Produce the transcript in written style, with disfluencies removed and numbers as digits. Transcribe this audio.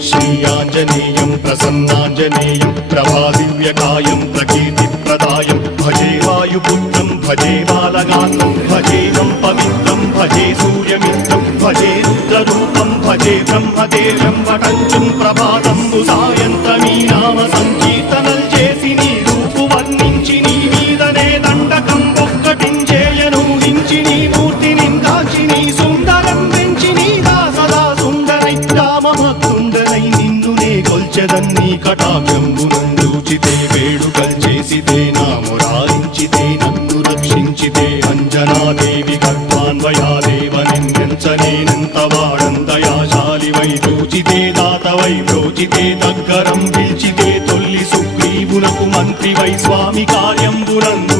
श्रीयाञ्जनेयं प्रसन्नाञ्जनेयं प्रभादिव्यकायं प्रकीर्तिप्रदायं भजे वायुपुत्रं भजे बालगात्रं भजेदं पवित्रं भजे सूर्यमित्रं भजे रुद्ररूपं भजे ब्रह्मतेजं वटञ्चं ప్రభాతం సాయంత్రమీ నామ సంకీర్తనల్ చేసి నీ రూపు వర్ణించి నీ మీదనే దండకం ఒక్కటించేయను హించి నీ మూర్తిని దాచి నీ సుందరం పెంచి నీ దాసదా సుందరై రామభక్తుండనై నిన్నునే కొల్చెదన్ని కటాక్షంబునందూచితే వేడుకల్ చేసితే నా మురారించితే నన్ను రక్షించితే అంజనాదేవి గర్భాన్వయాదేవనెంచనేనంత వాడంతయాశాలివై చూచితే దాతవై బ్రోచితే దగ్గరం పిలిచితే తొల్లి సుగ్రీవునకు మంత్రివై స్వామి కార్యంబునందు